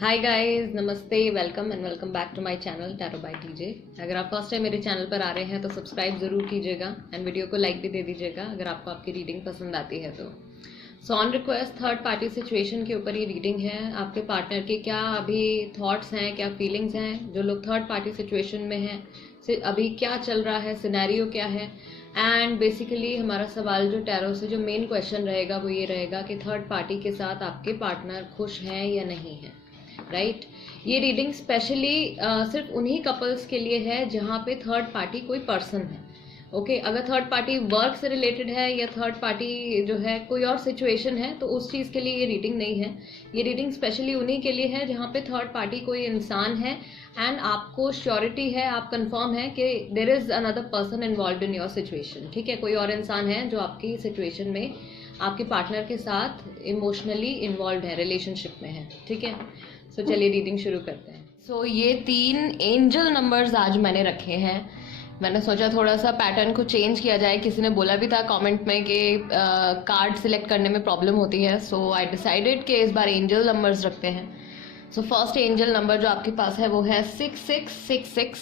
हाय guys, नमस्ते, welcome and welcome back to my channel Tarot by TJ. अगर आप first time मेरे channel पर आ रहे हैं तो सब्सक्राइब ज़रूर कीजिएगा एंड वीडियो को लाइक भी दे दीजिएगा अगर आपको आपकी रीडिंग पसंद आती है तो। So on request third party situation के ऊपर ये रीडिंग है। आपके पार्टनर के क्या अभी थॉट्स हैं, क्या फीलिंग्स हैं, जो लोग थर्ड पार्टी सिचुएशन में हैं अभी क्या चल रहा है, सिनेरियो क्या है। एंड बेसिकली हमारा सवाल जो टैरो से जो मेन क्वेश्चन रहेगा वो ये रहेगा कि थर्ड पार्टी के साथ आपके पार्टनर खुश हैं या नहीं है, राइट। ये रीडिंग स्पेशली सिर्फ उन्हीं कपल्स के लिए है जहाँ पे थर्ड पार्टी कोई पर्सन है। ओके अगर थर्ड पार्टी वर्क से रिलेटेड है या थर्ड पार्टी जो है कोई और सिचुएशन है तो उस चीज़ के लिए ये रीडिंग नहीं है। ये रीडिंग स्पेशली उन्हीं के लिए है जहाँ पे थर्ड पार्टी कोई इंसान है एंड आपको श्योरिटी है, आप कंफर्म है कि there is another person involve in your situation. ठीक है, कोई और इंसान है जो आपकी सिचुएशन में आपके पार्टनर के साथ इमोशनली इन्वॉल्व है, रिलेशनशिप में है। ठीक है, सो चलिए रीडिंग शुरू करते हैं। सो ये 3 एंजल नंबर्स आज मैंने रखे हैं। मैंने सोचा थोड़ा सा पैटर्न को चेंज किया जाए। किसी ने बोला भी था कमेंट में कि कार्ड सिलेक्ट करने में प्रॉब्लम होती है, सो आई डिसाइडेड कि इस बार एंजल नंबर्स रखते हैं। सो फर्स्ट एंजल नंबर जो आपके पास है वो है 6666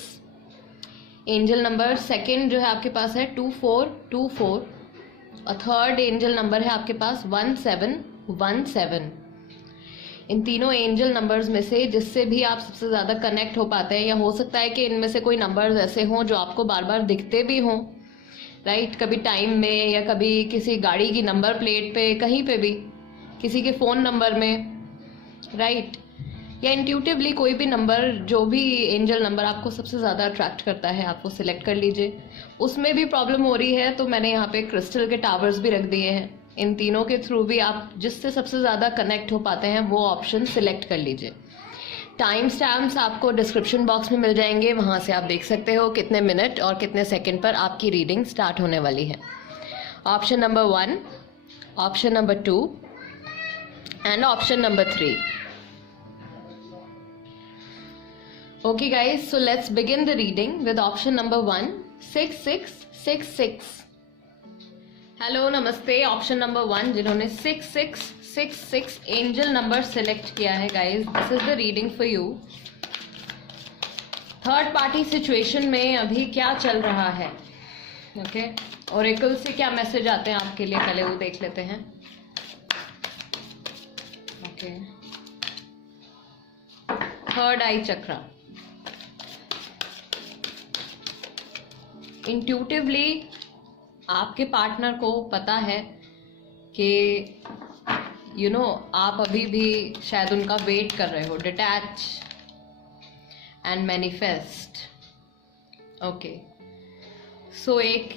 एंजल नंबर। सेकंड जो है आपके पास है 2424 और थर्ड एंजल नंबर है आपके पास 1717। इन तीनों एंजल नंबर्स में से जिससे भी आप सबसे ज़्यादा कनेक्ट हो पाते हैं, या हो सकता है कि इनमें से कोई नंबर्स ऐसे हों जो आपको बार बार दिखते भी हों, राइट। कभी टाइम में या कभी किसी गाड़ी की नंबर प्लेट पे, कहीं पे भी, किसी के फ़ोन नंबर में, राइट, या इंट्यूटिवली कोई भी नंबर, जो भी एंजल नंबर आपको सबसे ज़्यादा अट्रैक्ट करता है आप वो सिलेक्ट कर लीजिए। उसमें भी प्रॉब्लम हो रही है तो मैंने यहाँ पे क्रिस्टल के टावर्स भी रख दिए हैं। इन तीनों के थ्रू भी आप जिससे सबसे ज़्यादा कनेक्ट हो पाते हैं वो ऑप्शन सिलेक्ट कर लीजिए। टाइम स्टैम्प्स आपको डिस्क्रिप्शन बॉक्स में मिल जाएंगे, वहाँ से आप देख सकते हो कितने मिनट और कितने सेकंड पर आपकी रीडिंग स्टार्ट होने वाली है। Option number 1, option number 2 and option number 3। Okay guys, so let's begin the reading with option number 1, 6666. Hello, नमस्ते। ऑप्शन नंबर 1 जिन्होंने 6666 एंजल नंबर सिलेक्ट किया है guys, this is the reading for you. Third party situation में अभी क्या चल रहा है, ओके ओरेकल से क्या मैसेज आते हैं आपके लिए, पहले वो देख लेते हैं। ओके थर्ड आई चक्रा। इंट्यूटिवली आपके पार्टनर को पता है कि आप अभी भी शायद उनका वेट कर रहे हो। Detach and manifest. Okay so एक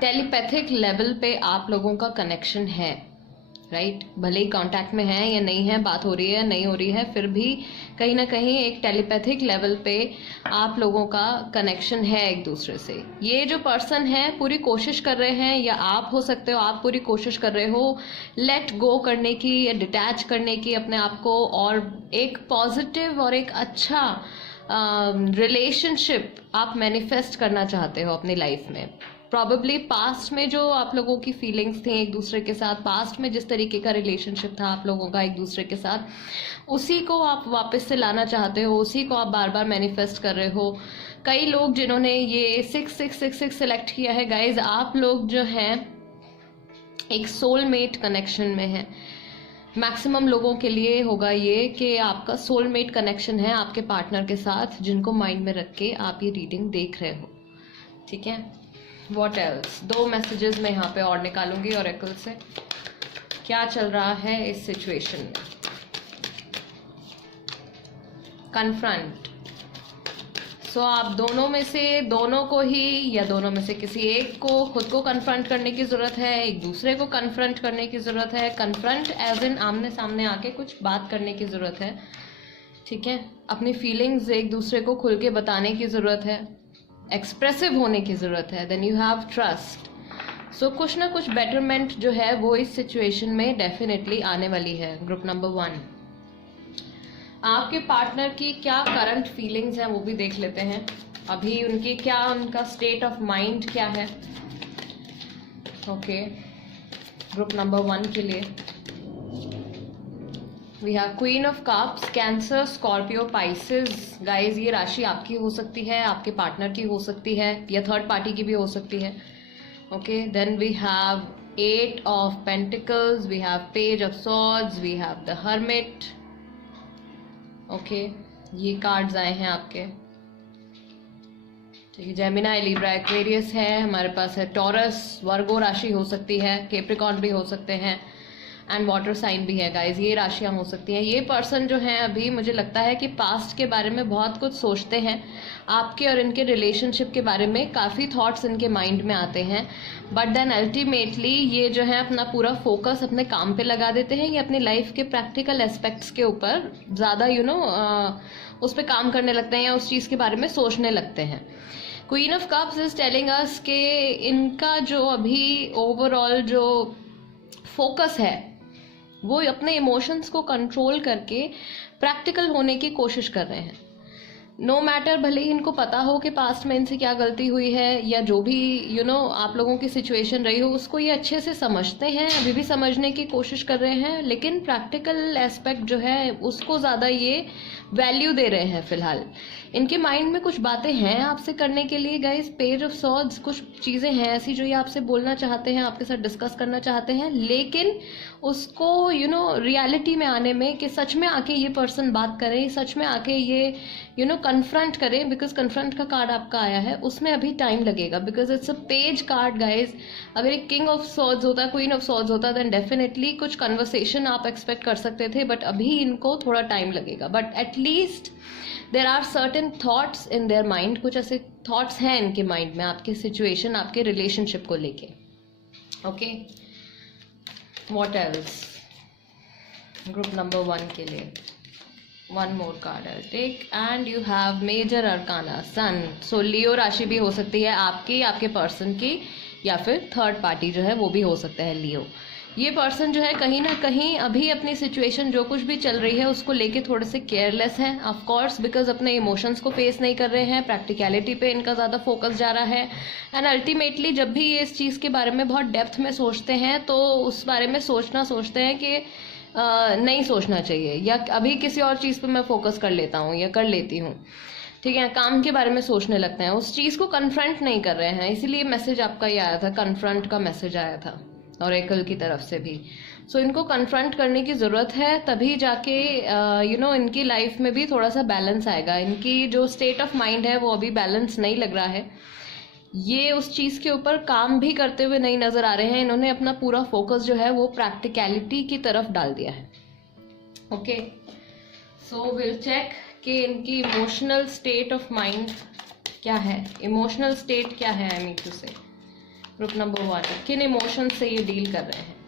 टेलीपैथिक लेवल पे आप लोगों का कनेक्शन है, राइट। भले ही कांटेक्ट में है या नहीं है, बात हो रही है नहीं हो रही है, फिर भी कहीं ना कहीं एक टेलीपैथिक लेवल पे आप लोगों का कनेक्शन है एक दूसरे से। ये जो पर्सन है पूरी कोशिश कर रहे हैं, या आप हो सकते हो आप पूरी कोशिश कर रहे हो लेट गो करने की या डिटैच करने की अपने आप को, और एक पॉजिटिव और एक अच्छा रिलेशनशिप आप मैनिफेस्ट करना चाहते हो अपनी लाइफ में। प्रॉबेबली पास्ट में जो आप लोगों की फीलिंग्स थी एक दूसरे के साथ, पास्ट में जिस तरीके का रिलेशनशिप था आप लोगों का एक दूसरे के साथ, उसी को आप वापस से लाना चाहते हो, उसी को आप बार बार मैनिफेस्ट कर रहे हो। कई लोग जिन्होंने ये 6666 सेलेक्ट किया है गाइज, आप लोग जो हैं एक सोलमेट कनेक्शन में है। मैक्सिमम लोगों के लिए होगा ये कि आपका सोलमेट कनेक्शन है आपके पार्टनर के साथ, जिनको माइंड में रख के आप ये रीडिंग देख रहे हो। ठीक है, व्हाट एल्स? 2 मैसेजेस मैं यहाँ पे और निकालूंगी ऑरेकल से, क्या चल रहा है इस सिचुएशन में। कन्फ्रंट। सो आप दोनों में से दोनों को ही, या दोनों में से किसी एक को खुद को कन्फ्रंट करने की ज़रूरत है, एक दूसरे को कन्फ्रंट करने की ज़रूरत है। कन्फ्रंट एज इन आमने सामने आके कुछ बात करने की ज़रूरत है। ठीक है, अपनी फीलिंग्स एक दूसरे को खुल के बताने की ज़रूरत है, एक्सप्रेसिव होने की ज़रूरत है। Then you have trust. So कुछ ना कुछ बेटरमेंट जो है वो इस सिचुएशन में डेफिनेटली आने वाली है। ग्रुप नंबर 1, आपके पार्टनर की क्या करंट फीलिंग्स हैं वो भी देख लेते हैं। अभी उनका स्टेट ऑफ माइंड क्या है। ओके ग्रुप नंबर 1 के लिए we have queen of cups, Cancer, Scorpio, Pisces. Guys ये राशि आपकी हो सकती है, आपके पार्टनर की हो सकती है, या थर्ड पार्टी की भी हो सकती है। Okay, then we have 8 of pentacles, we have page of swords, we have the hermit. Okay, ये कार्ड्स आए हैं आपके। ठीक है, जेमिनाई, लिब्रा, एक्वेरियस है, हमारे पास है टॉरस, वर्गो राशि हो सकती है, कैप्रिकॉर्न भी हो सकते हैं, एंड वाटर साइन भी है। गाइज ये राशियां हो सकती हैं। ये पर्सन जो है अभी मुझे लगता है कि पास्ट के बारे में बहुत कुछ सोचते हैं, आपके और इनके रिलेशनशिप के बारे में काफ़ी थॉट्स इनके माइंड में आते हैं, बट देन अल्टीमेटली ये जो है अपना पूरा फोकस अपने काम पे लगा देते हैं, ये अपनी लाइफ के प्रैक्टिकल एस्पेक्ट्स के ऊपर ज़्यादा उस पर काम करने लगते हैं या उस चीज़ के बारे में सोचने लगते हैं। Queen of cups is telling us के इनका जो अभी ओवरऑल जो फोकस है वो अपने इमोशंस को कंट्रोल करके प्रैक्टिकल होने की कोशिश कर रहे हैं। नो मैटर, भले ही इनको पता हो कि पास्ट में इनसे क्या गलती हुई है या जो भी आप लोगों की सिचुएशन रही हो, उसको ये अच्छे से समझते हैं, अभी भी समझने की कोशिश कर रहे हैं, लेकिन प्रैक्टिकल एस्पेक्ट जो है उसको ज़्यादा ये वैल्यू दे रहे हैं फिलहाल। इनके माइंड में कुछ बातें हैं आपसे करने के लिए गाइस। पेज ऑफ सॉर्ड्स, कुछ चीज़ें हैं ऐसी जो ये आपसे बोलना चाहते हैं, आपके साथ डिस्कस करना चाहते हैं, लेकिन उसको रियलिटी में आने में कि सच में आके ये पर्सन बात करे, सच में आके ये कन्फ्रंट करें, बिकॉज कन्फ्रंट का कार्ड आपका आया है, उसमें अभी टाइम लगेगा, because it's a page card guys. अगर एक किंग ऑफ सॉर्ड्स होता, क्वीन ऑफ सॉर्ड्स होता, देन डेफिनेटली कुछ कन्वर्सेशन आप एक्सपेक्ट कर सकते थे, बट अभी इनको थोड़ा टाइम लगेगा। But at least there are certain thoughts in their mind, कुछ ऐसे थॉट्स हैं इनके माइंड में आपके सिचुएशन, आपके रिलेशनशिप को लेके। Okay, what else group number 1 के लिए? One more card I take, and you have major arcana, sun. So Leo राशि भी हो सकती है आपकी, आपके पर्सन की, या फिर थर्ड पार्टी जो है वो भी हो सकता है लियो। ये पर्सन जो है कहीं ना कहीं अभी अपनी सिचुएशन जो कुछ भी चल रही है उसको लेके थोड़े से केयरलेस हैं, ऑफ कोर्स, बिकॉज अपने इमोशंस को फेस नहीं कर रहे हैं, प्रैक्टिकलिटी पे इनका ज़्यादा फोकस जा रहा है, एंड अल्टीमेटली जब भी ये इस चीज़ के बारे में बहुत डेप्थ में सोचते हैं तो उस बारे में सोचते हैं कि नहीं सोचना चाहिए, या अभी किसी और चीज़ पे मैं फोकस कर लेता हूँ या कर लेती हूँ। ठीक है, काम के बारे में सोचने लगते हैं, उस चीज़ को कन्फ्रंट नहीं कर रहे हैं। इसीलिए मैसेज आपका ये आया था, कन्फ्रंट का मैसेज आया था ऑरेकल की तरफ से भी। सो इनको कन्फ्रंट करने की ज़रूरत है, तभी जाके इनकी लाइफ में भी थोड़ा सा बैलेंस आएगा। इनकी जो स्टेट ऑफ माइंड है वो अभी बैलेंस नहीं लग रहा है, ये उस चीज़ के ऊपर काम भी करते हुए नहीं नज़र आ रहे हैं। इन्होंने अपना पूरा फोकस जो है वो प्रैक्टिकलिटी की तरफ डाल दिया है। ओके, सो विल चेक कि इनकी इमोशनल स्टेट ऑफ माइंड क्या है, इमोशनल स्टेट क्या है, I mean to say group number 1 किन इमोशन से ये डील कर रहे हैं।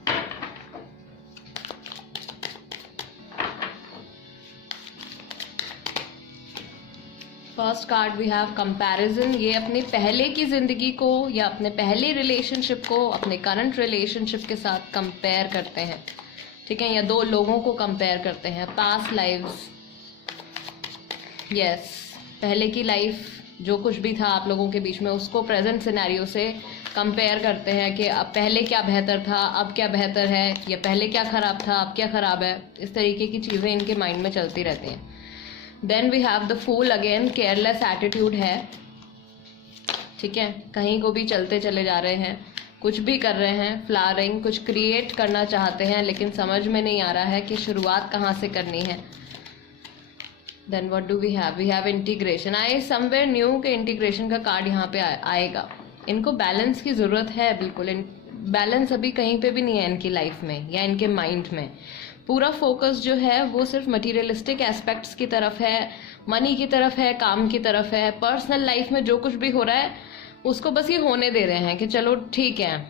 First card we have comparison. ये अपने पहले की जिंदगी को या अपने पहले रिलेशनशिप को अपने करंट रिलेशनशिप के साथ कंपेयर करते हैं, ठीक है, या दो लोगों को कंपेयर करते हैं, पास्ट लाइव्स। यस, पहले की लाइफ जो कुछ भी था आप लोगों के बीच में उसको प्रेजेंट सिनेरियो से कंपेयर करते हैं कि अब पहले क्या बेहतर था, अब क्या बेहतर है, या पहले क्या खराब था, अब क्या खराब है। इस तरीके की चीज़ें इनके माइंड में चलती रहती हैं। Then we have the fool again, careless attitude है, ठीक है, कहीं को भी चलते चले जा रहे हैं, कुछ भी कर रहे हैं, फ्लावरिंग, कुछ क्रिएट करना चाहते हैं लेकिन समझ में नहीं आ रहा है कि शुरुआत कहाँ से करनी है। Then what do we have integration. I somewhere new के इंटीग्रेशन का कार्ड यहाँ पे आएगा। इनको बैलेंस की ज़रूरत है, बिल्कुल बैलेंस अभी कहीं पे भी नहीं है इनकी लाइफ में या इनके माइंड में। पूरा फोकस जो है वो सिर्फ मटीरियलिस्टिक एस्पेक्ट्स की तरफ है, मनी की तरफ है, काम की तरफ है। पर्सनल लाइफ में जो कुछ भी हो रहा है उसको बस ये होने दे रहे हैं कि चलो ठीक है,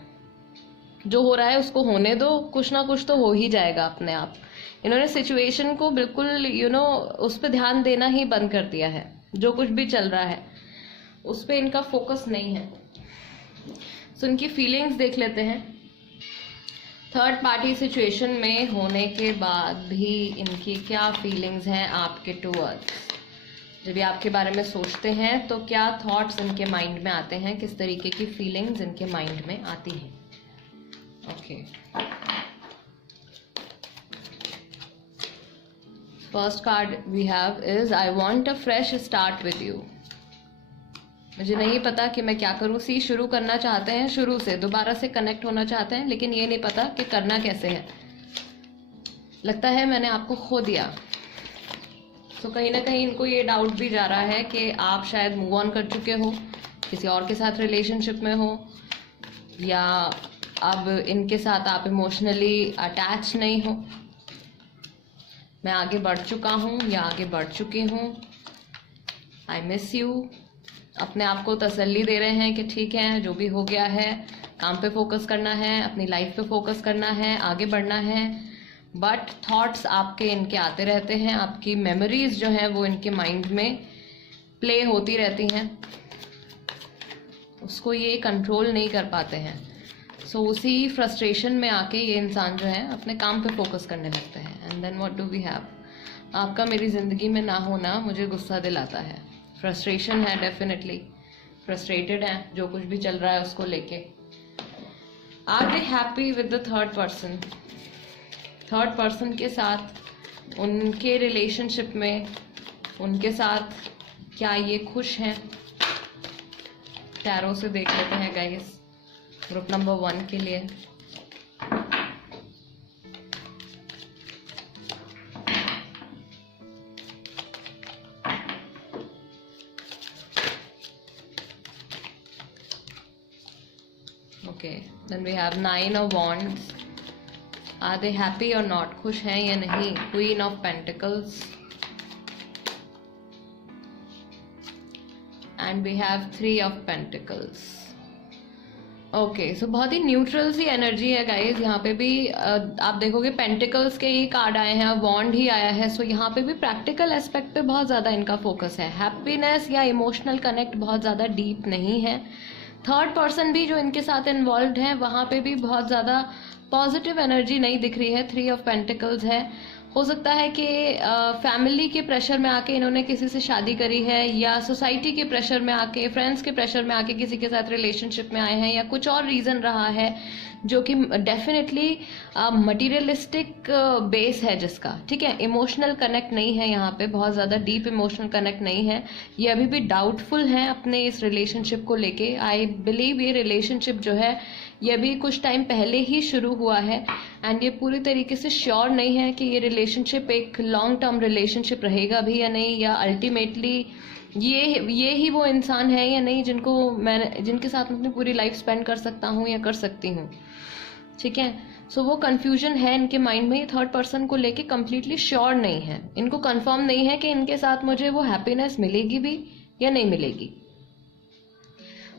जो हो रहा है उसको होने दो, कुछ ना कुछ तो हो ही जाएगा अपने आप। इन्होंने सिचुएशन को बिल्कुल उस पर ध्यान देना ही बंद कर दिया है, जो कुछ भी चल रहा है उस पर इनका फोकस नहीं है। सो इनकी फीलिंग्स देख लेते हैं। थर्ड पार्टी सिचुएशन में होने के बाद भी इनकी क्या फीलिंग्स हैं आपके टूवर्ड्स। जब ये आपके बारे में सोचते हैं तो क्या थॉट्स इनके माइंड में आते हैं, किस तरीके की फीलिंग्स इनके माइंड में आती हैं। Okay, first card we have is I want a fresh start with you. मुझे नहीं पता कि मैं क्या करूँ। सी शुरू करना चाहते हैं, शुरू से दोबारा से कनेक्ट होना चाहते हैं, लेकिन ये नहीं पता कि करना कैसे है। लगता है मैंने आपको खो दिया। तो कहीं ना कहीं इनको ये डाउट भी जा रहा है कि आप शायद मूव ऑन कर चुके हो, किसी और के साथ रिलेशनशिप में हो, या अब इनके साथ आप इमोशनली अटैच नहीं हो। मैं आगे बढ़ चुका हूँ या आगे बढ़ चुकी हूँ। I miss you. अपने आप को तसल्ली दे रहे हैं कि ठीक है, जो भी हो गया है, काम पे फोकस करना है, अपनी लाइफ पे फोकस करना है, आगे बढ़ना है। बट थॉट्स आपके इनके आते रहते हैं, आपकी मेमोरीज जो हैं वो इनके माइंड में प्ले होती रहती हैं, उसको ये कंट्रोल नहीं कर पाते हैं। सो उसी फ्रस्ट्रेशन में आके ये इंसान जो है अपने काम पे फोकस करने लगते हैं। And then what do we have? आपका मेरी ज़िंदगी में ना होना मुझे गुस्सा दिलाता है। फ्रस्ट्रेशन है, डेफिनेटली फ्रस्ट्रेटेड है जो कुछ भी चल रहा है उसको लेके। Are they happy with the third person? Third person के साथ, उनके रिलेशनशिप में, उनके साथ क्या ये खुश हैं? टैरो से देख लेते हैं गाइस, ग्रुप नंबर 1 के लिए। Okay, then we have 9 of wands. Are they happy or not? खुश हैं या नहीं? Queen of pentacles and we have 3 of pentacles. Okay, so बहुत ही न्यूट्रल सी एनर्जी है गाइज। यहाँ पे भी आप देखोगे पेंटिकल्स के ही कार्ड आए हैं, वॉन्ड ही आया है। सो यहाँ पे भी प्रैक्टिकल एस्पेक्ट पे बहुत ज़्यादा इनका फोकस है। हैप्पीनेस या इमोशनल कनेक्ट बहुत ज़्यादा डीप नहीं है। थर्ड पर्सन भी जो इनके साथ इन्वॉल्व है वहाँ पे भी बहुत ज़्यादा पॉजिटिव एनर्जी नहीं दिख रही है। 3 ऑफ पेंटिकल्स है। हो सकता है कि फैमिली के प्रेशर में आके इन्होंने किसी से शादी करी है, या सोसाइटी के प्रेशर में आके, फ्रेंड्स के प्रेशर में आके किसी के साथ रिलेशनशिप में आए हैं, या कुछ और रीज़न रहा है जो कि डेफिनेटली मटीरियलिस्टिक बेस है जिसका, ठीक है। इमोशनल कनेक्ट नहीं है यहाँ पे, बहुत ज़्यादा डीप इमोशनल कनेक्ट नहीं है। ये अभी भी डाउटफुल हैं अपने इस रिलेशनशिप को लेके। आई बिलीव ये रिलेशनशिप जो है ये भी कुछ टाइम पहले ही शुरू हुआ है, एंड ये पूरी तरीके से श्योर नहीं है कि ये रिलेशनशिप एक लॉन्ग टर्म रिलेशनशिप रहेगा भी या नहीं, या अल्टीमेटली ये ही वो इंसान है या नहीं जिनके साथ मैं अपनी पूरी लाइफ स्पेंड कर सकता हूँ या कर सकती हूँ, ठीक है। सो वो कंफ्यूजन है इनके माइंड में। ये थर्ड पर्सन को लेके कम्प्लीटली श्योर नहीं है, इनको कंफर्म नहीं है कि इनके साथ मुझे वो हैप्पीनेस मिलेगी भी या नहीं मिलेगी।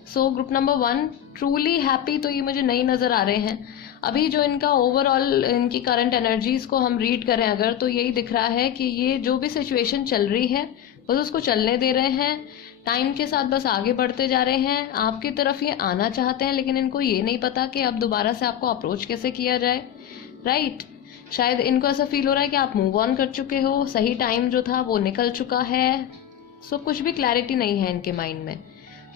So group number 1 truly happy तो ये मुझे नहीं नज़र आ रहे हैं। अभी जो इनका ओवरऑल इनकी करंट एनर्जीज को हम रीड करें अगर, तो यही दिख रहा है कि ये जो भी सिचुएशन चल रही है बस उसको चलने दे रहे हैं, टाइम के साथ बस आगे बढ़ते जा रहे हैं। आपकी तरफ ये आना चाहते हैं, लेकिन इनको ये नहीं पता कि अब दोबारा से आपको अप्रोच कैसे किया जाए, राइट। शायद इनको ऐसा फील हो रहा है कि आप मूव ऑन कर चुके हो, सही टाइम जो था वो निकल चुका है। सो कुछ भी क्लैरिटी नहीं है इनके माइंड में।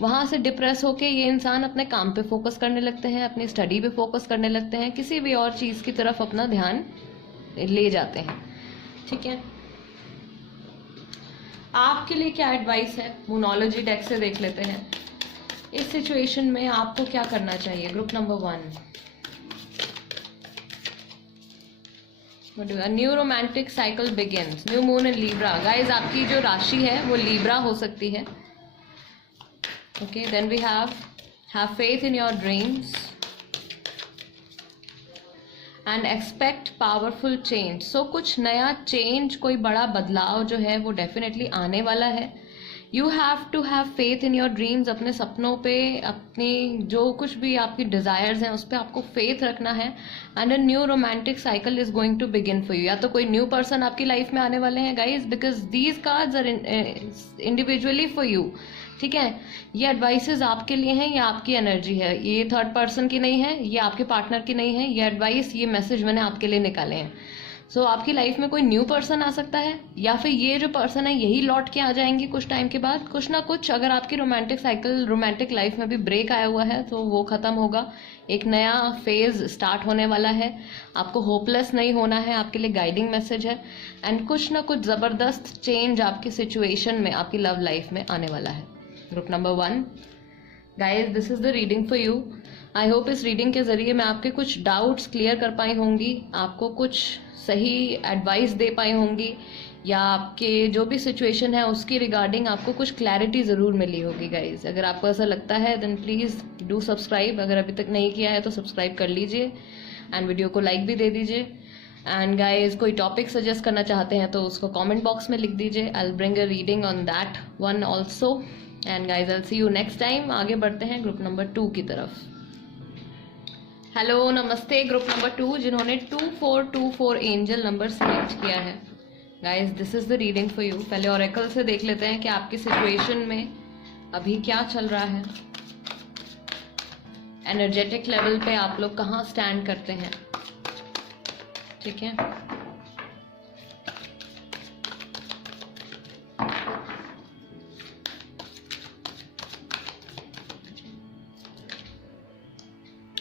वहाँ से डिप्रेस होके ये इंसान अपने काम पे फोकस करने लगते हैं, अपनी स्टडी पे फोकस करने लगते हैं, किसी भी और चीज़ की तरफ अपना ध्यान ले जाते हैं, ठीक है। आपके लिए क्या एडवाइस है, मूनोलॉजी डेक से देख लेते हैं। इस सिचुएशन में आपको क्या करना चाहिए? Group number 1, new romantic cycle begins, new moon इन लीब्रा। गाइज आपकी जो राशि है वो लीब्रा हो सकती है। Okay, then we have faith in your dreams and expect powerful change. So कुछ नया चेंज, कोई बड़ा बदलाव जो है वो डेफिनेटली आने वाला है। You have to have faith in your dreams. अपने सपनों पे, अपनी जो कुछ भी आपकी डिजायर्स हैं उस पर आपको फेथ रखना है। And a new romantic cycle is going to begin for you. या तो कोई न्यू पर्सन आपकी लाइफ में आने वाले हैं guys, because these cards are individually for you, ठीक है। ये एडवाइसेस आपके लिए हैं, ये आपकी एनर्जी है, ये थर्ड पर्सन की नहीं है, ये आपके पार्टनर की नहीं है। ये एडवाइस, ये मैसेज मैंने आपके लिए निकाले हैं। सो आपकी लाइफ में कोई न्यू पर्सन आ सकता है, या फिर ये जो पर्सन है यही लौट के आ जाएंगे कुछ टाइम के बाद, कुछ ना कुछ। अगर आपकी रोमांटिक साइकिल, रोमांटिक लाइफ में भी ब्रेक आया हुआ है तो वो खत्म होगा, एक नया फेज स्टार्ट होने वाला है। आपको होपलेस नहीं होना है, आपके लिए गाइडिंग मैसेज है। एंड कुछ ना कुछ ज़बरदस्त चेंज आपकी सिचुएशन में, आपकी लव लाइफ में आने वाला है। Group number 1 guys, this is the reading for you. I hope इस रीडिंग के जरिए मैं आपके कुछ डाउट्स क्लियर कर पाई होंगी, आपको कुछ सही एडवाइस दे पाई होंगी, या आपके जो भी सिचुएशन है उसकी रिगार्डिंग आपको कुछ क्लैरिटी ज़रूर मिली होगी गाइज। अगर आपको ऐसा लगता है देन प्लीज़ डू सब्सक्राइब। अगर अभी तक नहीं किया है तो सब्सक्राइब कर लीजिए एंड वीडियो को लाइक भी दे दीजिए। एंड गाइज, कोई टॉपिक सजेस्ट करना चाहते हैं तो उसको कमेंट बॉक्स में लिख दीजिए। I will bring a reading on that one also. And guys, I will see you next time. आगे बढ़ते हैं ग्रुप नंबर 2 की तरफ। हेलो, नमस्ते ग्रुप नंबर 2 जिन्होंने 2424 एंजल नंबर सेलेक्ट किया है। Guys, this is the reading for you. पहले ऑरेकल से देख लेते हैं कि आपकी सिचुएशन में अभी क्या चल रहा है, एनर्जेटिक लेवल पे आप लोग कहाँ स्टैंड करते हैं। ठीक है,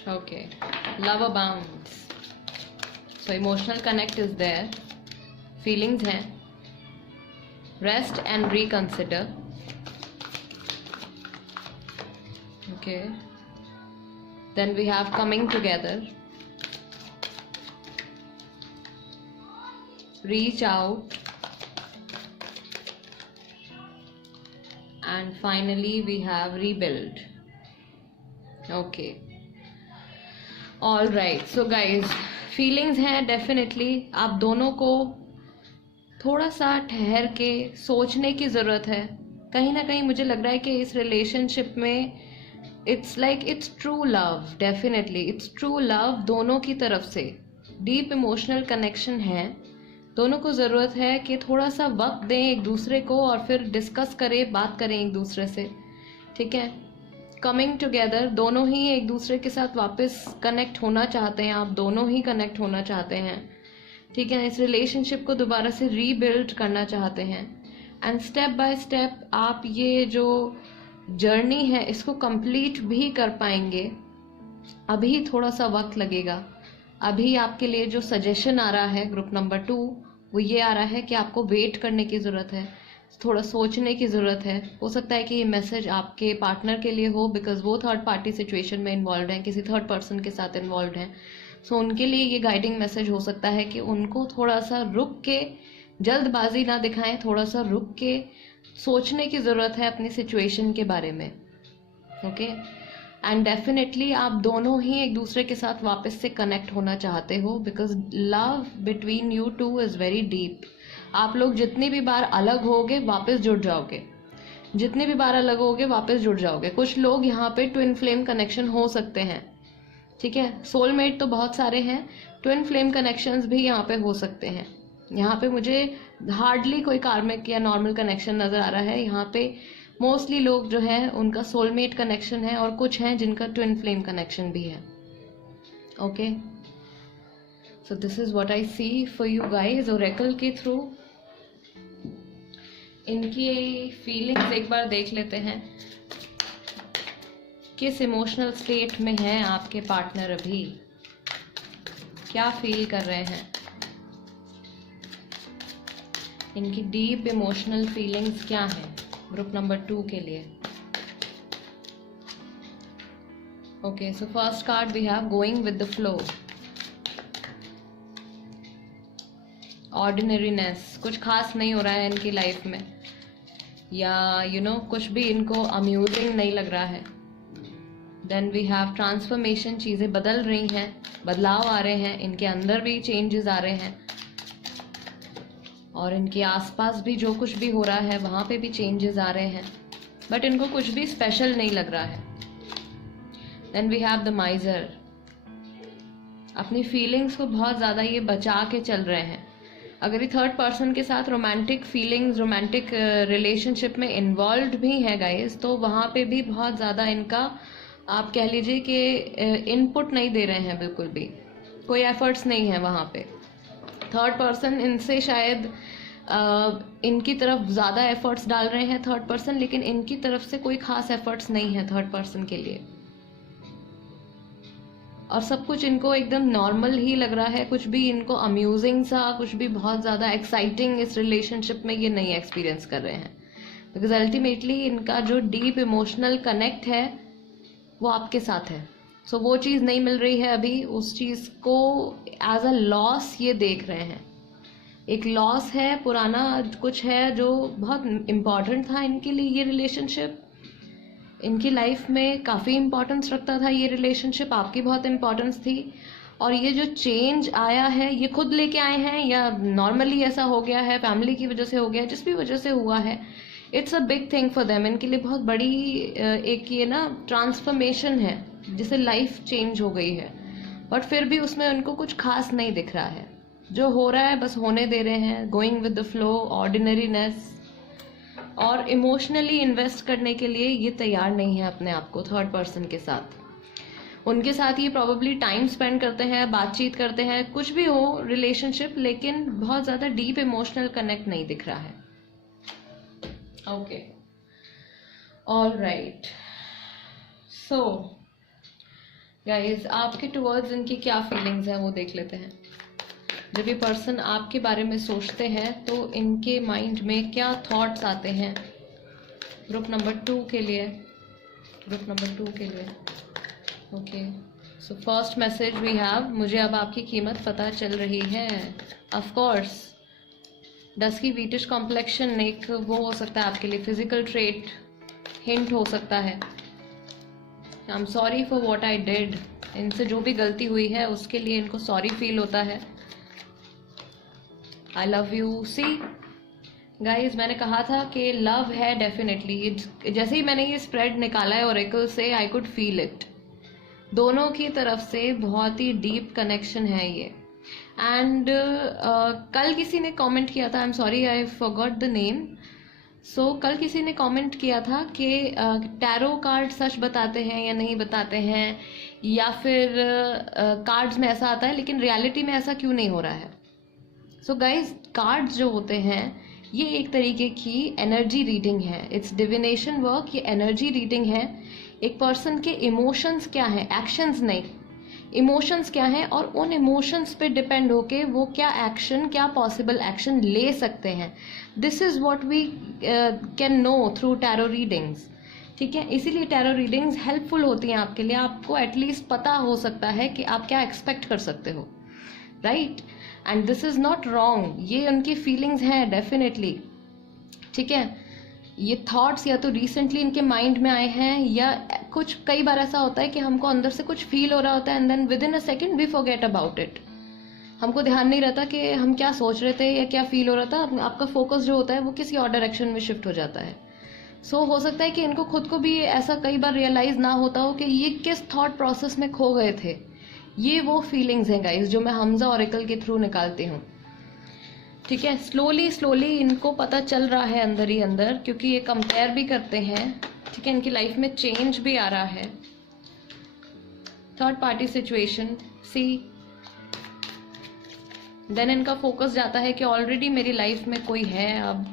okay, love abounds, so emotional connect is there, feelings हैं, rest and reconsider, okay, then we have coming together, reach out, and finally we have rebuild. Okay, all right, so guys, feelings हैं definitely. आप दोनों को थोड़ा सा ठहर के सोचने की ज़रूरत है। कहीं ना कहीं मुझे लग रहा है कि इस रिलेशनशिप में it's like it's true love, definitely it's true love. दोनों की तरफ से डीप इमोशनल कनेक्शन है। दोनों को ज़रूरत है कि थोड़ा सा वक्त दें एक दूसरे को और फिर डिस्कस करें, बात करें एक दूसरे से। ठीक है, कमिंग टुगेदर, दोनों ही एक दूसरे के साथ वापस कनेक्ट होना चाहते हैं, आप दोनों ही कनेक्ट होना चाहते हैं। ठीक है, इस रिलेशनशिप को दोबारा से रीबिल्ड करना चाहते हैं। एंड स्टेप बाय स्टेप आप ये जो जर्नी है इसको कंप्लीट भी कर पाएंगे। अभी थोड़ा सा वक्त लगेगा। अभी आपके लिए जो सजेशन आ रहा है ग्रुप नंबर 2 वो ये आ रहा है कि आपको वेट करने की ज़रूरत है, थोड़ा सोचने की ज़रूरत है। हो सकता है कि ये मैसेज आपके पार्टनर के लिए हो, बिकॉज वो थर्ड पार्टी सिचुएशन में इन्वॉल्व हैं, किसी थर्ड पर्सन के साथ इन्वॉल्व हैं। सो उनके लिए ये गाइडिंग मैसेज हो सकता है कि उनको थोड़ा सा रुक के, जल्दबाजी ना दिखाएं, थोड़ा सा रुक के सोचने की ज़रूरत है अपनी सिचुएशन के बारे में। ओके, एंड डेफिनेटली आप दोनों ही एक दूसरे के साथ वापस से कनेक्ट होना चाहते हो, because love between you two is very deep. आप लोग जितनी भी बार अलग होगे वापस जुड़ जाओगे, जितनी भी बार अलग होगे वापस जुड़ जाओगे। कुछ लोग यहाँ पे ट्विन फ्लेम कनेक्शन हो सकते हैं। ठीक है, सोलमेट तो बहुत सारे हैं, ट्विन फ्लेम कनेक्शंस भी यहाँ पे हो सकते हैं। यहाँ पे मुझे हार्डली कोई कार्मिक या नॉर्मल कनेक्शन नज़र आ रहा है। यहाँ पे मोस्टली लोग जो है उनका सोलमेट कनेक्शन है, और कुछ हैं जिनका ट्विन फ्लेम कनेक्शन भी है। Okay, so this is what I see for you guys oracle के थ्रू। इनकी फीलिंग्स एक बार देख लेते हैं। किस इमोशनल स्टेट में है आपके पार्टनर अभी, क्या फील कर रहे हैं, इनकी डीप इमोशनल फीलिंग्स क्या हैं ग्रुप नंबर 2 के लिए। Okay, so first card we have going with the flow, ordinariness, कुछ खास नहीं हो रहा है इनकी लाइफ में, या कुछ भी इनको अम्यूजिंग नहीं लग रहा है। देन वी हैव ट्रांसफॉर्मेशन, चीज़ें बदल रही हैं, बदलाव आ रहे हैं, इनके अंदर भी चेंजेस आ रहे हैं, और इनके आसपास भी जो कुछ भी हो रहा है वहाँ पे भी चेंजेस आ रहे हैं, बट इनको कुछ भी स्पेशल नहीं लग रहा है। Then we have the miser, अपनी फीलिंग्स को बहुत ज़्यादा ये बचा के चल रहे हैं। अगर ये थर्ड पर्सन के साथ रोमांटिक फीलिंग्स, रोमांटिक रिलेशनशिप में इन्वॉल्व भी है गाइस, तो वहाँ पे भी बहुत ज़्यादा इनका आप कह लीजिए कि इनपुट नहीं दे रहे हैं, बिल्कुल भी कोई एफर्ट्स नहीं है वहाँ पे। थर्ड पर्सन इनसे शायद इनकी तरफ ज़्यादा एफर्ट्स डाल रहे हैं थर्ड पर्सन, लेकिन इनकी तरफ से कोई खास एफर्ट्स नहीं है थर्ड पर्सन के लिए, और सब कुछ इनको एकदम नॉर्मल ही लग रहा है। कुछ भी इनको अम्यूजिंग सा, कुछ भी बहुत ज़्यादा एक्साइटिंग इस रिलेशनशिप में ये नहीं एक्सपीरियंस कर रहे हैं, बिकॉज अल्टीमेटली इनका जो डीप इमोशनल कनेक्ट है वो आपके साथ है। सो वो चीज़ नहीं मिल रही है अभी, उस चीज़ को एज अ लॉस ये देख रहे हैं। एक लॉस है, पुराना कुछ है जो बहुत इम्पॉर्टेंट था इनके लिए। ये रिलेशनशिप इनकी लाइफ में काफ़ी इम्पोर्टेंस रखता था, ये रिलेशनशिप आपकी बहुत इम्पोर्टेंस थी, और ये जो चेंज आया है ये खुद लेके आए हैं या नॉर्मली ऐसा हो गया है, फैमिली की वजह से हो गया, जिस भी वजह से हुआ है, it's a big thing for them. इनके लिए बहुत बड़ी एक ये ना ट्रांसफॉर्मेशन है, जिससे लाइफ चेंज हो गई है, बट फिर भी उसमें उनको कुछ खास नहीं दिख रहा है। जो हो रहा है बस होने दे रहे हैं, going with the flow, ordinariness, और इमोशनली इन्वेस्ट करने के लिए ये तैयार नहीं है अपने आप को थर्ड पर्सन के साथ। उनके साथ ये प्रॉबेबली टाइम स्पेंड करते हैं, बातचीत करते हैं, कुछ भी हो रिलेशनशिप, लेकिन बहुत ज़्यादा डीप इमोशनल कनेक्ट नहीं दिख रहा है। Okay, all right. So guys, आपके टुवर्ड्स इनकी क्या फीलिंग्स हैं वो देख लेते हैं। जब ये पर्सन आपके बारे में सोचते हैं तो इनके माइंड में क्या थॉट्स आते हैं। ग्रुप नंबर 2 के लिए, okay, so first message we have, मुझे अब आपकी कीमत पता चल रही है। Of course dusky wheatish complexion एक वो हो सकता है आपके लिए, फिजिकल ट्रेट हिंट हो सकता है। आई am sorry for what I did, इनसे जो भी गलती हुई है उसके लिए इनको सॉरी फील होता है। I love you. See guys, मैंने कहा था कि लव है डेफिनेटली। जैसे ही मैंने ये स्प्रेड निकाला है ओरेकल से, आई कुड फील इट। दोनों की तरफ से बहुत ही डीप कनेक्शन है ये। एंड कल किसी ने कमेंट किया था, I am sorry I forgot the name. So कल किसी ने कमेंट किया था कि टैरो कार्ड सच बताते हैं या नहीं बताते हैं, या फिर कार्ड्स में ऐसा आता है लेकिन रियलिटी में ऐसा क्यों नहीं हो रहा है। सो गाइज, कार्ड्स जो होते हैं ये एक तरीके की एनर्जी रीडिंग है, इट्स डिविनेशन वर्क, ये एनर्जी रीडिंग है। एक पर्सन के इमोशंस क्या हैं, एक्शंस नहीं, इमोशंस क्या हैं, और उन इमोशंस पे डिपेंड होके वो क्या एक्शन, क्या पॉसिबल एक्शन ले सकते हैं। This is what we can know through tarot readings. ठीक है, इसीलिए टैरो रीडिंग्स हेल्पफुल होती हैं आपके लिए। आपको एटलीस्ट पता हो सकता है कि आप क्या एक्सपेक्ट कर सकते हो, right? And this is not wrong, ये उनकी फीलिंग्स हैं डेफिनेटली। ठीक है, ये थॉट्स या तो रिसेंटली इनके माइंड में आए हैं, या कुछ कई बार ऐसा होता है कि हमको अंदर से कुछ फील हो रहा होता है and then within a second we forget about it. हमको ध्यान नहीं रहता कि हम क्या सोच रहे थे या क्या फील हो रहा था। आपका फोकस जो होता है वो किसी और डायरेक्शन में शिफ्ट हो जाता है। सो हो सकता है कि इनको खुद को भी ऐसा कई बार रियलाइज ना होता हो कि ये किस थॉट प्रोसेस में खो गए थे। ये वो फीलिंग्स हैं गाइस जो मैं हमजा ऑरेकल के थ्रू निकालती हूँ। ठीक है, स्लोली इनको पता चल रहा है अंदर ही अंदर, क्योंकि ये कंपेयर भी करते हैं। ठीक है, इनकी लाइफ में चेंज भी आ रहा है। थर्ड पार्टी सिचुएशन, सी देन इनका फोकस जाता है कि ऑलरेडी मेरी लाइफ में कोई है अब,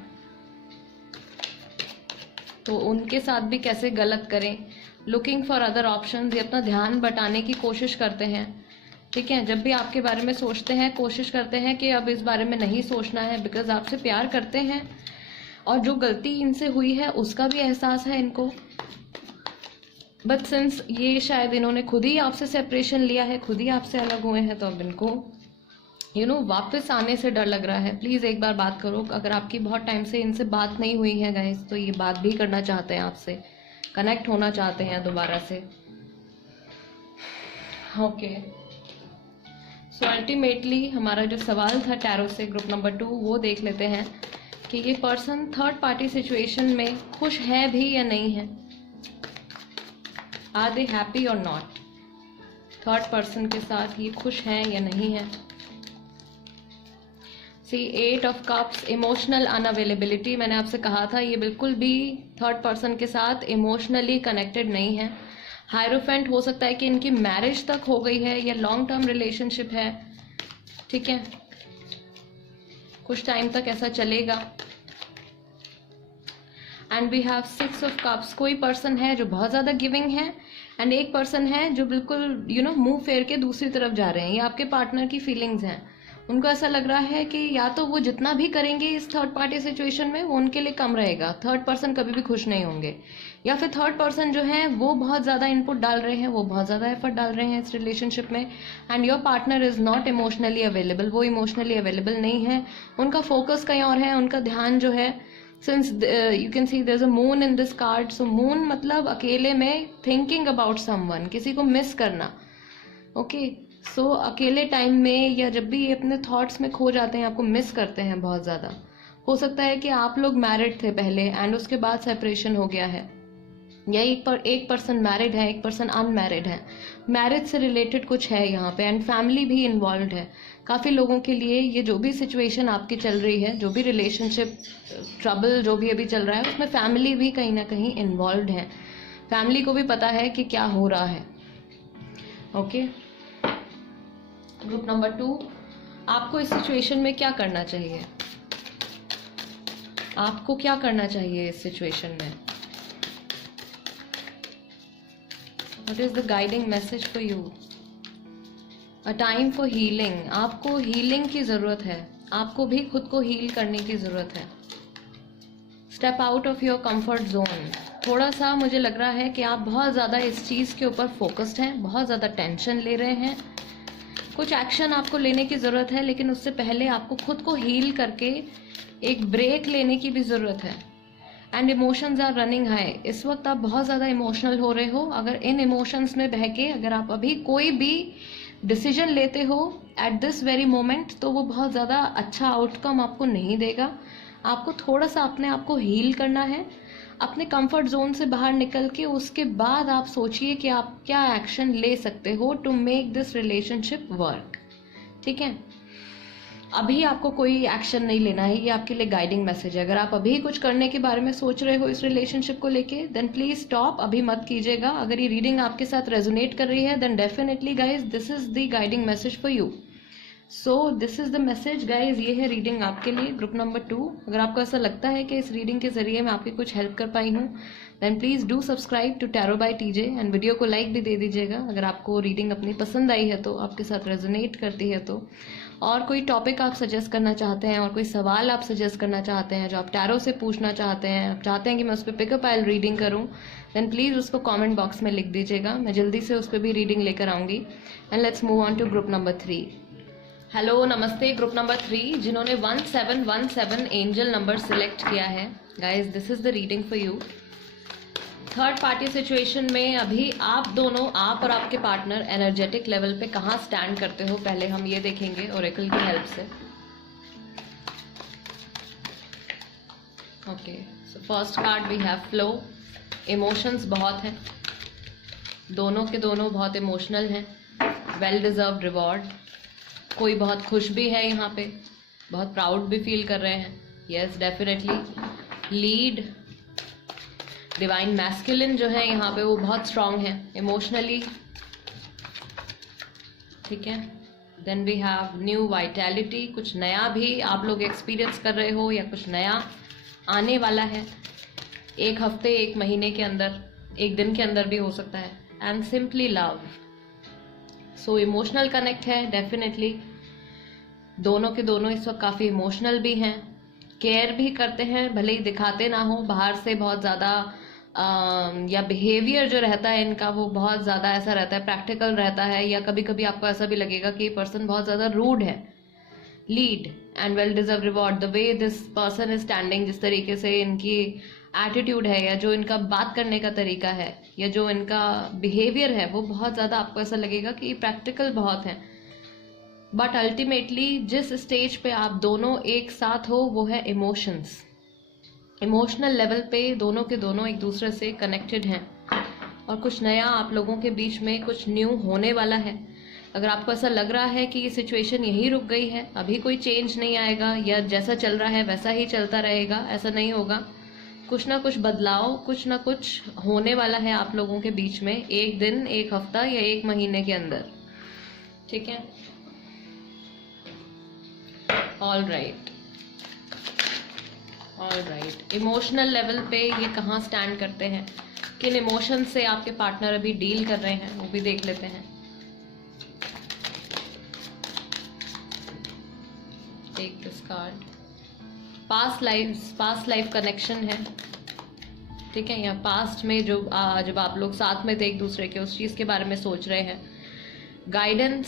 तो उनके साथ भी कैसे गलत करें। लुकिंग फॉर अदर ऑप्शंस, ये अपना ध्यान बटाने की कोशिश करते हैं। ठीक है, जब भी आपके बारे में सोचते हैं कोशिश करते हैं कि अब इस बारे में नहीं सोचना है, बिकॉज आपसे प्यार करते हैं और जो गलती इनसे हुई है उसका भी एहसास है इनको। बट सिंस ये शायद इन्होंने खुद ही आपसे सेपरेशन लिया है, खुद ही आपसे अलग हुए हैं, तो अब इनको वापस आने से डर लग रहा है। प्लीज़ एक बार बात करो। अगर आपकी बहुत टाइम से इनसे बात नहीं हुई है गाइस, तो ये बात भी करना चाहते हैं आपसे, कनेक्ट होना चाहते हैं दोबारा से। ओके, सो अल्टीमेटली हमारा जो सवाल था टैरो से ग्रुप नंबर 2, वो देख लेते हैं कि ये पर्सन थर्ड पार्टी सिचुएशन में खुश है भी या नहीं है। Are they happy or not? Third person के साथ ये खुश हैं या नहीं है? सी 8 ऑफ कप्स, इमोशनल अनअवेलेबिलिटी। मैंने आपसे कहा था ये बिल्कुल भी थर्ड पर्सन के साथ इमोशनली कनेक्टेड नहीं है। हायरोफेंट, हो सकता है कि इनकी मैरिज तक हो गई है या लॉन्ग टर्म रिलेशनशिप है। ठीक है, कुछ टाइम तक ऐसा चलेगा। And we have 6 of cups. कोई पर्सन है जो बहुत ज़्यादा गिविंग है एंड एक पर्सन है जो बिल्कुल मुंह फेर के दूसरी तरफ जा रहे हैं। ये आपके पार्टनर की फीलिंग्स हैं। उनको ऐसा लग रहा है कि या तो वो जितना भी करेंगे इस थर्ड पार्टी सिचुएशन में वो उनके लिए कम रहेगा, थर्ड पर्सन कभी भी खुश नहीं होंगे, या फिर थर्ड पर्सन जो है वो बहुत ज़्यादा इनपुट डाल रहे हैं, वो बहुत ज़्यादा एफर्ट डाल रहे हैं इस रिलेशनशिप में। And your partner is not emotionally available. वो इमोशनली अवेलेबल नहीं है, उनका फोकस कहीं और है, उनका ध्यान जो है, since you can see there is a moon in this card. So moon मतलब अकेले में थिंकिंग अबाउट समवन, किसी को मिस करना। ओके, सो अकेले टाइम में या जब भी ये अपने थॉट्स में खो जाते हैं, आपको मिस करते हैं बहुत ज़्यादा। हो सकता है कि आप लोग मैरिड थे पहले एंड उसके बाद सेपरेशन हो गया है, या एक पर्सन मैरिड है, एक पर्सन अनमैरिड है, मैरिज से रिलेटेड कुछ है यहाँ पे एंड फैमिली भी इन्वॉल्व है। काफ़ी लोगों के लिए ये जो भी सिचुएशन आपकी चल रही है, जो भी रिलेशनशिप ट्रबल जो भी अभी चल रहा है, उसमें फैमिली भी कहीं ना कहीं इन्वॉल्व है। फैमिली को भी पता है कि क्या हो रहा है। ओके, ग्रुप नंबर 2, आपको इस सिचुएशन में क्या करना चाहिए? आपको क्या करना चाहिए इस सिचुएशन में? What is the guiding message for you? A time for healing. आपको हीलिंग की ज़रूरत है, आपको भी खुद को हील करने की ज़रूरत है। Step out of your comfort zone. थोड़ा सा मुझे लग रहा है कि आप बहुत ज़्यादा इस चीज़ के ऊपर फोकस्ड हैं, बहुत ज़्यादा टेंशन ले रहे हैं। कुछ एक्शन आपको लेने की ज़रूरत है, लेकिन उससे पहले आपको खुद को हील करके एक ब्रेक लेने की भी ज़रूरत है। And emotions are running high. इस वक्त आप बहुत ज़्यादा इमोशनल हो रहे हो। अगर इन इमोशंस में बह के अगर आप अभी कोई भी डिसीजन लेते हो एट दिस वेरी मोमेंट, तो वो बहुत ज़्यादा अच्छा आउटकम आपको नहीं देगा। आपको थोड़ा सा अपने आप को हील करना है, अपने कंफर्ट जोन से बाहर निकल के उसके बाद आप सोचिए कि आप क्या एक्शन ले सकते हो to make this relationship work. ठीक है, अभी आपको कोई एक्शन नहीं लेना है, ये आपके लिए गाइडिंग मैसेज है। अगर आप अभी कुछ करने के बारे में सोच रहे हो इस रिलेशनशिप को लेके, देन प्लीज स्टॉप, अभी मत कीजिएगा। अगर ये रीडिंग आपके साथ रेजोनेट कर रही है, then definitely guys this is the guiding message for you. So this is the message guys, ये है रीडिंग आपके लिए, ग्रुप नंबर 2। अगर आपको ऐसा लगता है कि इस रीडिंग के जरिए मैं आपकी कुछ हेल्प कर पाई हूँ, then please do subscribe to Tarot by TJ and video को लाइक भी दे दीजिएगा अगर आपको रीडिंग अपनी पसंद आई है, तो आपके साथ रेजोनेट करती है तो। और कोई टॉपिक आप सजेस्ट करना चाहते हैं और कोई सवाल आप सजेस्ट करना चाहते हैं जो आप टैरो से पूछना चाहते हैं, आप चाहते हैं कि मैं उस पर पिकअप आइल रीडिंग करूं, देन प्लीज़ उसको कमेंट बॉक्स में लिख दीजिएगा। मैं जल्दी से उस पर भी रीडिंग लेकर आऊँगी। And let's move on to group number 3। Hello, नमस्ते ग्रुप नंबर 3 जिन्होंने 1717 एंजल नंबर सिलेक्ट किया है। Guys this is the reading for you. Third party situation में अभी आप दोनों, आप और आपके पार्टनर एनर्जेटिक लेवल पे कहाँ स्टैंड करते हो, पहले हम ये देखेंगे ओरेकल की हेल्प से। Okay, so first card we have flow. Emotions बहुत हैं, दोनों के दोनों बहुत इमोशनल हैं। Well deserve reward. कोई बहुत खुश भी है यहाँ पे, बहुत प्राउड भी फील कर रहे हैं। Yes definitely. Lead. Divine masculine जो है यहाँ पे वो बहुत स्ट्रांग है इमोशनली। ठीक है, then we have new vitality. कुछ नया भी आप लोग एक्सपीरियंस कर रहे हो या कुछ नया आने वाला है, एक हफ्ते, एक महीने के अंदर, एक दिन के अंदर भी हो सकता है। And simply love. So emotional connect है डेफिनेटली। दोनों के दोनों इस वक्त काफ़ी इमोशनल भी हैं, केयर भी करते हैं, भले ही दिखाते ना हो बाहर से बहुत ज़्यादा, या बिहेवियर जो रहता है इनका वो बहुत ज़्यादा ऐसा रहता है, प्रैक्टिकल रहता है, या कभी कभी आपको ऐसा भी लगेगा कि ये पर्सन बहुत ज़्यादा रूड है। Lead and well deserve reward. The way this person is standing, जिस तरीके से इनकी एटीट्यूड है या जो इनका बात करने का तरीका है या जो इनका बिहेवियर है, वो बहुत ज़्यादा आपको ऐसा लगेगा कि ये प्रैक्टिकल बहुत है। बट अल्टीमेटली जिस स्टेज पे आप दोनों एक साथ हो वो है इमोशंस। इमोशनल लेवल पे दोनों के दोनों एक दूसरे से कनेक्टेड हैं और कुछ नया आप लोगों के बीच में कुछ न्यू होने वाला है। अगर आपको ऐसा लग रहा है कि ये सिचुएशन यहीं रुक गई है, अभी कोई चेंज नहीं आएगा या जैसा चल रहा है वैसा ही चलता रहेगा, ऐसा नहीं होगा। कुछ ना कुछ बदलाव, कुछ ना कुछ होने वाला है आप लोगों के बीच में, एक दिन, एक हफ्ता या एक महीने के अंदर। ठीक है, all right. Alright, emotional level पे ये कहाँ स्टैंड करते हैं, किन इमोशन से आपके पार्टनर अभी डील कर रहे हैं, वो भी देख लेते हैं। Take this card. Past life connection है, ठीक है, या पास्ट में जो जब आप लोग साथ में थे एक दूसरे के, उस चीज़ के बारे में सोच रहे हैं। गाइडेंस,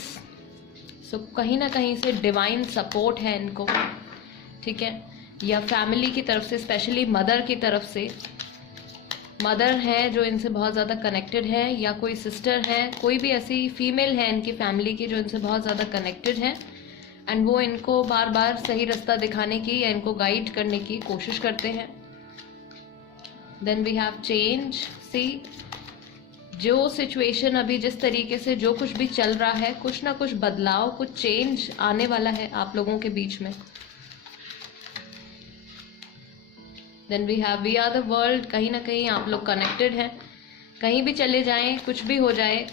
सो कहीं ना कहीं से डिवाइन सपोर्ट है इनको, ठीक है, या फैमिली की तरफ से, स्पेशली मदर की तरफ से। मदर है जो इनसे बहुत ज़्यादा कनेक्टेड है, या कोई सिस्टर है, कोई भी ऐसी फीमेल है इनकी फैमिली की जो इनसे बहुत ज़्यादा कनेक्टेड है, एंड वो इनको बार बार सही रास्ता दिखाने की या इनको गाइड करने की कोशिश करते हैं। Then we have change. See, जो सिचुएशन अभी जिस तरीके से जो कुछ भी चल रहा है, कुछ ना कुछ बदलाव, कुछ चेंज आने वाला है आप लोगों के बीच में। Then we have we are the world. कहीं ना कहीं आप लोग कनेक्टेड हैं, कहीं भी चले जाएं, कुछ भी हो जाए,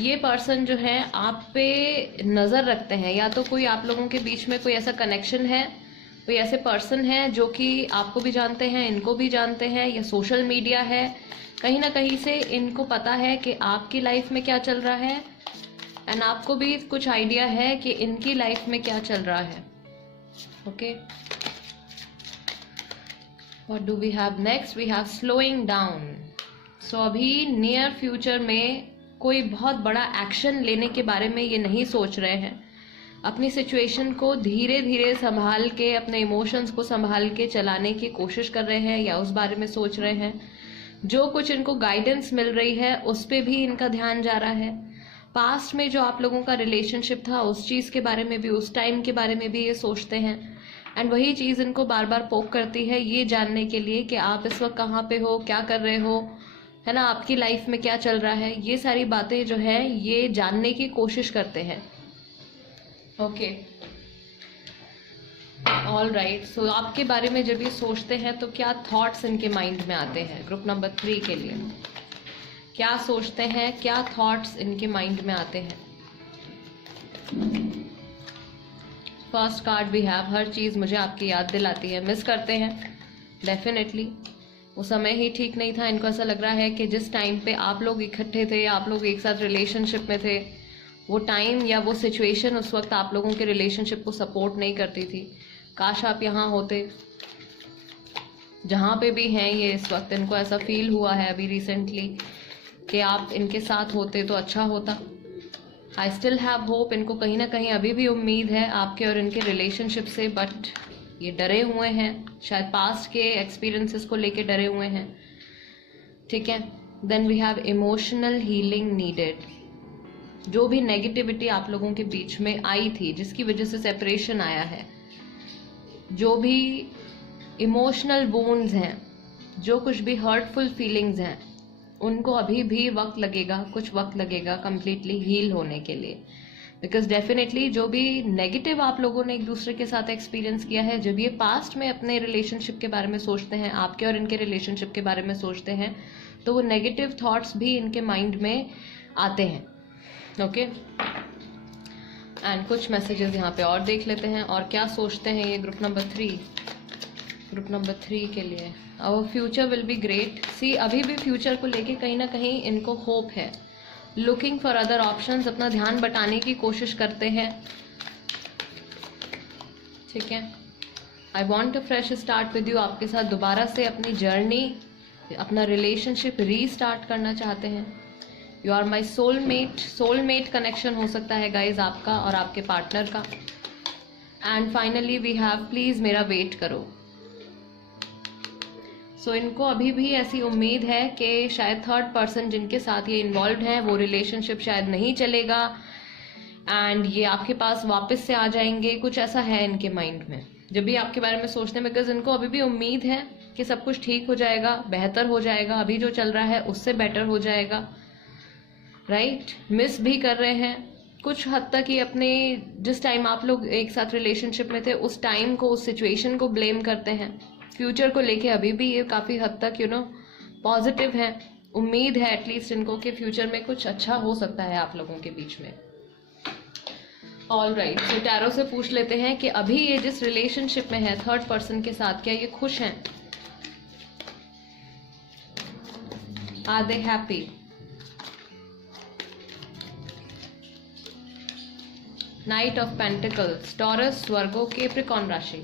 ये पर्सन जो है आप पे नज़र रखते हैं। या तो कोई आप लोगों के बीच में कोई ऐसा कनेक्शन है, कोई ऐसे पर्सन है जो कि आपको भी जानते हैं, इनको भी जानते हैं, या सोशल मीडिया है, कहीं ना कहीं से इनको पता है कि आपकी लाइफ में क्या चल रहा है, एंड आपको भी कुछ आइडिया है कि इनकी लाइफ में क्या चल रहा है। Okay, what do we have next? We have slowing down. So अभी नियर फ्यूचर में कोई बहुत बड़ा एक्शन लेने के बारे में ये नहीं सोच रहे हैं। अपनी सिचुएशन को धीरे धीरे संभाल के, अपने इमोशंस को संभाल के चलाने की कोशिश कर रहे हैं, या उस बारे में सोच रहे हैं। जो कुछ इनको गाइडेंस मिल रही है उस पे भी इनका ध्यान जा रहा है। पास्ट में जो आप लोगों का रिलेशनशिप था, उस चीज़ के बारे में भी, उस टाइम के बारे में भी ये सोचते हैं, एंड वही चीज़ इनको बार बार पोक करती है ये जानने के लिए कि आप इस वक्त कहाँ पे हो, क्या कर रहे हो, है ना, आपकी लाइफ में क्या चल रहा है। ये सारी बातें जो है ये जानने की कोशिश करते हैं। Okay, all right. सो आपके बारे में जब ये सोचते हैं तो क्या थॉट्स इनके माइंड में आते हैं? ग्रुप नंबर 3 के लिए क्या सोचते हैं, क्या थॉट्स इनके माइंड में आते हैं? फर्स्ट कार्ड वी हैव, हर चीज़ मुझे आपकी याद दिलाती है। मिस करते हैं डेफिनेटली, वो समय ही ठीक नहीं था। इनको ऐसा लग रहा है कि जिस टाइम पे आप लोग इकट्ठे थे, आप लोग एक साथ रिलेशनशिप में थे, वो टाइम या वो सिचुएशन उस वक्त आप लोगों के रिलेशनशिप को सपोर्ट नहीं करती थी। काश आप यहाँ होते, जहाँ पे भी हैं ये इस वक्त। इनको ऐसा फील हुआ है अभी रिसेंटली कि आप इनके साथ होते तो अच्छा होता। I still have hope. इनको कहीं ना कहीं अभी भी उम्मीद है आपके और इनके रिलेशनशिप से, बट ये डरे हुए हैं, शायद पास्ट के एक्सपीरियंसेस को लेके डरे हुए हैं, ठीक है। Then we have emotional healing needed. जो भी नेगेटिविटी आप लोगों के बीच में आई थी, जिसकी वजह से सेपरेशन आया है, जो भी इमोशनल वुंड्स हैं, जो कुछ भी हर्टफुल फीलिंग्स हैं, उनको अभी भी वक्त लगेगा, कुछ वक्त लगेगा कंप्लीटली हील होने के लिए। बिकॉज डेफिनेटली जो भी नेगेटिव आप लोगों ने एक दूसरे के साथ एक्सपीरियंस किया है, जब ये पास्ट में अपने रिलेशनशिप के बारे में सोचते हैं, आपके और इनके रिलेशनशिप के बारे में सोचते हैं, तो वो नेगेटिव थॉट्स भी इनके माइंड में आते हैं। ओके, एंड कुछ मैसेजेस यहाँ पे और देख लेते हैं, और क्या सोचते हैं ये ग्रुप नंबर 3। ग्रुप नंबर 3 के लिए, our future will be great. See, अभी भी फ्यूचर को लेके कहीं ना कहीं इनको होप है। लुकिंग फॉर अदर ऑप्शंस, अपना ध्यान बटाने की कोशिश करते हैं, ठीक है। आई want a fresh start with you, आपके साथ दोबारा से अपनी जर्नी, अपना रिलेशनशिप रीस्टार्ट करना चाहते हैं। You are my soulmate connection हो सकता है गाइज आपका और आपके पार्टनर का। And finally we have please मेरा वेट करो। सो इनको अभी भी ऐसी उम्मीद है कि शायद थर्ड पर्सन जिनके साथ ये इन्वॉल्व है, वो रिलेशनशिप शायद नहीं चलेगा एंड ये आपके पास वापस से आ जाएंगे। कुछ ऐसा है इनके माइंड में जब भी आपके बारे में सोचते हैं, बिकॉज इनको अभी भी उम्मीद है कि सब कुछ ठीक हो जाएगा, बेहतर हो जाएगा, अभी जो चल रहा है उससे बेटर हो जाएगा, राइट। मिस भी कर रहे हैं कुछ हद तक ही अपने, जिस टाइम आप लोग एक साथ रिलेशनशिप में थे उस टाइम को, उस सिचुएशन को ब्लेम करते हैं। फ्यूचर को लेके अभी भी ये काफ़ी हद तक पॉजिटिव है, उम्मीद है एटलीस्ट इनको कि फ्यूचर में कुछ अच्छा हो सकता है आप लोगों के बीच में। ऑल राइट, सो टैरो से पूछ लेते हैं कि अभी ये जिस रिलेशनशिप में है थर्ड पर्सन के साथ, क्या ये खुश हैं? Are they happy? Knight of pentacles, Taurus, Virgo, Capricorn राशि।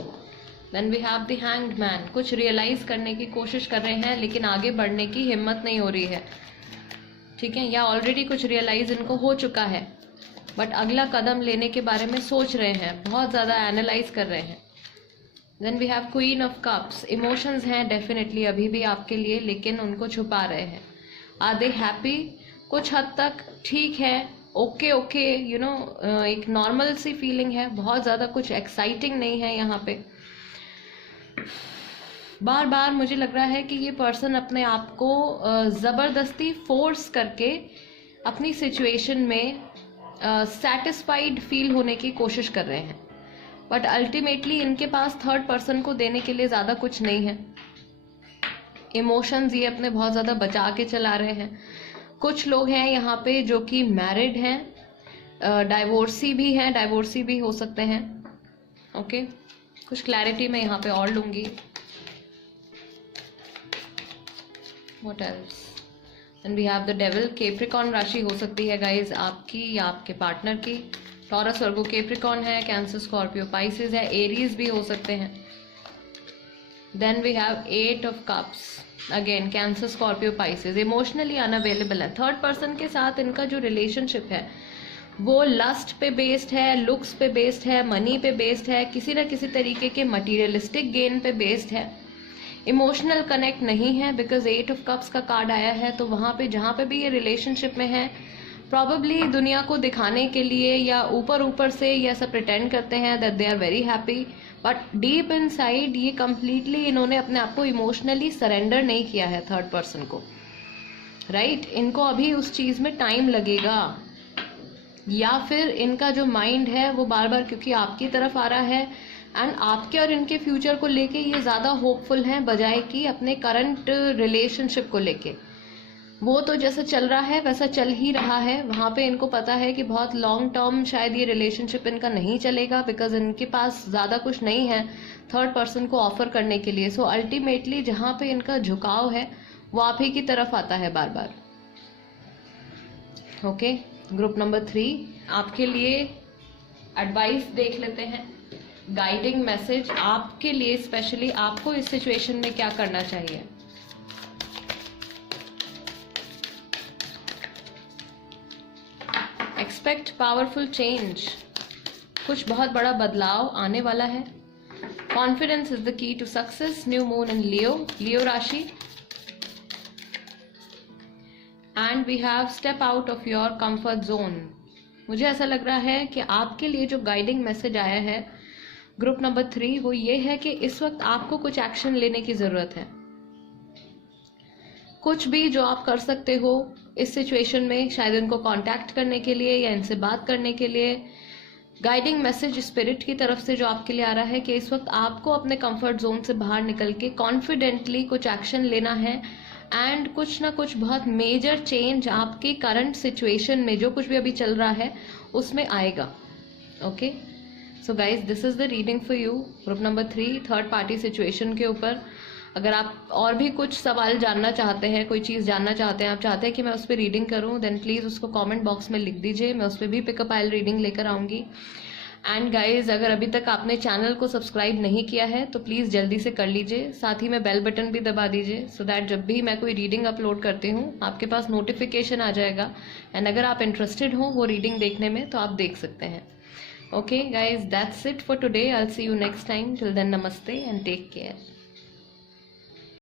Then we have the hanged man, कुछ रियलाइज करने की कोशिश कर रहे हैं लेकिन आगे बढ़ने की हिम्मत नहीं हो रही है, ठीक है, या ऑलरेडी कुछ रियलाइज इनको हो चुका है बट अगला कदम लेने के बारे में सोच रहे हैं, बहुत ज़्यादा एनालाइज कर रहे हैं। Then we have queen of cups, emotions हैं डेफिनेटली अभी भी आपके लिए लेकिन उनको छुपा रहे हैं। Are they happy? कुछ हद तक ठीक है, ओके ओके, यू नो, एक नॉर्मल सी फीलिंग है, बहुत ज़्यादा कुछ एक्साइटिंग नहीं है यहाँ पे। बार बार मुझे लग रहा है कि ये पर्सन अपने आप को ज़बरदस्ती फोर्स करके अपनी सिचुएशन में सेटिस्फाइड फील होने की कोशिश कर रहे हैं बट अल्टीमेटली इनके पास थर्ड पर्सन को देने के लिए ज़्यादा कुछ नहीं है। इमोशंस ये अपने बहुत ज़्यादा बचा के चला रहे हैं। कुछ लोग हैं यहाँ पे जो कि मैरिड हैं, डाइवोर्सी भी हैं, डाइवोर्सी भी हो सकते हैं। ओके, कुछ क्लैरिटी मैं यहाँ पे और लूँगी। What else? Then we have the devil, Capricorn राशि हो सकती है गाइज आपकी या आपके पार्टनर की। टॉरस, वर्गो, कैप्रिकॉर्न है, कैंसर, स्कॉर्पियो, पाइसेस है, एरीज भी हो सकते हैं। Then we have 8 of cups, again Cancer, Scorpio, Pisces, emotionally unavailable है। थर्ड पर्सन के साथ इनका जो रिलेशनशिप है वो लस्ट पे बेस्ड है, लुक्स पे बेस्ड है, मनी पे बेस्ड है, किसी न किसी तरीके के मटीरियलिस्टिक गेन पे बेस्ड है। इमोशनल कनेक्ट नहीं है बिकॉज 8 ऑफ कप्स का कार्ड आया है, तो वहाँ पे जहाँ पे भी ये रिलेशनशिप में है प्रॉबेबली दुनिया को दिखाने के लिए या ऊपर ऊपर से ये ऐसा प्रिटेंड करते हैं that they are very happy but deep inside ये कम्प्लीटली इन्होंने अपने आप को इमोशनली सरेंडर नहीं किया है थर्ड पर्सन को, राइट? इनको अभी उस चीज़ में टाइम लगेगा या फिर इनका जो माइंड है वो बार बार क्योंकि आपकी तरफ आ रहा है एंड आपके और इनके फ्यूचर को लेके ये ज़्यादा होपफुल हैं बजाय कि अपने करंट रिलेशनशिप को लेके। वो तो जैसा चल रहा है वैसा चल ही रहा है, वहाँ पे इनको पता है कि बहुत लॉन्ग टर्म शायद ये रिलेशनशिप इनका नहीं चलेगा बिकॉज इनके पास ज़्यादा कुछ नहीं है थर्ड पर्सन को ऑफर करने के लिए। सो अल्टीमेटली जहाँ पे इनका झुकाव है वो आप ही की तरफ आता है बार बार। ओके, ग्रुप नंबर 3 आपके लिए एडवाइस देख लेते हैं, गाइडिंग मैसेज आपके लिए स्पेशली आपको इस सिचुएशन में क्या करना चाहिए। एक्सपेक्ट पावरफुल चेंज, कुछ बहुत बड़ा बदलाव आने वाला है। Confidence is the key to success, new moon in Leo, Leo राशि। And we have step out of your comfort zone. मुझे ऐसा लग रहा है कि आपके लिए जो गाइडिंग मैसेज आया है ग्रुप नंबर 3 वो ये है कि इस वक्त आपको कुछ एक्शन लेने की ज़रूरत है। कुछ भी जो आप कर सकते हो इस सिचुएशन में, शायद इनको कांटेक्ट करने के लिए या इनसे बात करने के लिए, गाइडिंग मैसेज स्पिरिट की तरफ से जो आपके लिए आ रहा है कि इस वक्त आपको अपने कंफर्ट जोन से बाहर निकल के कॉन्फिडेंटली कुछ एक्शन लेना है एंड कुछ ना कुछ बहुत मेजर चेंज आपकी करंट सिचुएशन में जो कुछ भी अभी चल रहा है उसमें आएगा। Okay, so guys this is the reading for you group number 3 third party situation के ऊपर। अगर आप और भी कुछ सवाल जानना चाहते हैं, कोई चीज़ जानना चाहते हैं, आप चाहते हैं कि मैं उस पर रीडिंग करूं, देन प्लीज़ उसको कमेंट बॉक्स में लिख दीजिए, मैं उस पर भी पिकअप आइल रीडिंग लेकर आऊँगी। एंड गाइज अगर अभी तक आपने चैनल को सब्सक्राइब नहीं किया है तो प्लीज़ जल्दी से कर लीजिए, साथ ही में बेल बटन भी दबा दीजिए सो दैट जब भी मैं कोई रीडिंग अपलोड करती हूँ आपके पास नोटिफिकेशन आ जाएगा एंड अगर आप इंटरेस्टेड हो वो रीडिंग देखने में तो आप देख सकते हैं। Okay guys, that's it for today. I'll see you next time. Till then, namaste and take care.